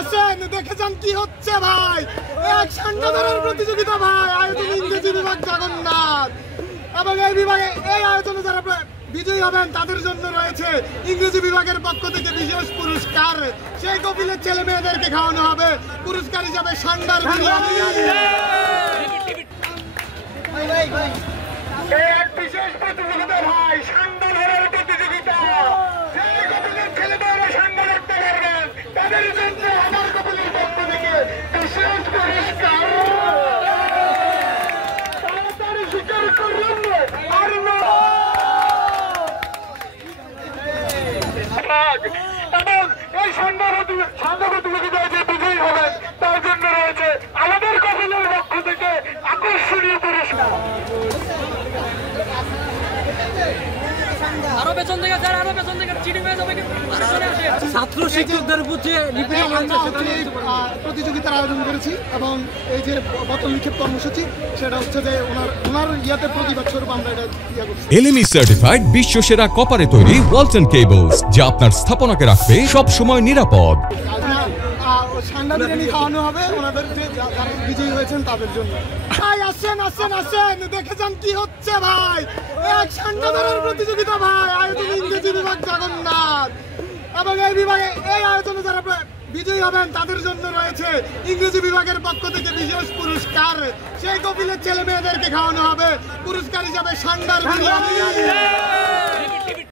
আসেন দেখে যান কি হচ্ছে ভাই। এক সান্ডা ধরার প্রতিযোগিতা ভাই, আয়োজন ইংরেজি বিভাগ জগন্নাথ। এবং এই বিভাগে এই আয়োজনে যারা বিজয়ী হবেন তাদের জন্য রয়েছে ইংরেজি বিভাগের পক্ষ থেকে বিশেষ পুরস্কার। সেই কপিলের ছেলে মেয়েদেরকে খাওয়ানো হবে পুরস্কার হিসাবে সান্ডার বিরিয়ানি। এক বিশেষ প্রতিযোগিতা ভাই, সান্ডা ধরার প্রতিযোগিতা। সেই কপিলের ছেলে মেয়েরা সান্ডা ধরতে পারবেন তাদের জন্য আমার কপিলের পক্ষ থেকে বিশেষ পুরস্কার। তাড়াতাড়ি স্বীকার করুন আর না। এবং এই সান্ডা প্রতিযোগিতায় যে বিজয়ী হবেন তার জন্য রয়েছে আমাদের কপিলের পক্ষ থেকে আকর্ষণীয় পুরস্কার। ছাত্র শিক্ষকদের প্রতিযোগিতার আয়োজন করেছি এবং এই যে বোতল নিক্ষেপ কর্মসূচি সেটা হচ্ছে যে ওনার ইয়াতে প্রতিবাদ স্বরূপ আমরা এটা ইয়া করছি। এলএমই সার্টিফাইড বিশ্ব সেরা কপারে তৈরি ওয়ালটন কেবলস, যা আপনার স্থাপনাকে রাখবে সব সময় নিরাপদ। সান্ডা বিরিয়ানি খাওয়ানো হবে ওনাদের যারা বিজয়ী হয়েছেন তাদের জন্য। ভাই আসেন আসেন আসেন দেখে যান কি হচ্ছে ভাই। এক সান্ডা ধরার প্রতিযোগিতা ভাই, আয়োজন ইংরেজি বিভাগ জগন্নাথ। এবং এই বিভাগে এই আয়োজনে যারা বিজয়ী হবেন তাদের জন্য রয়েছে ইংরেজি বিভাগের পক্ষ থেকে বিশেষ পুরস্কার। সেই কপিলের ছেলে মেয়েদেরকে খাওয়ানো হবে পুরস্কার হিসাবে সান্ডার বিরিয়ানি।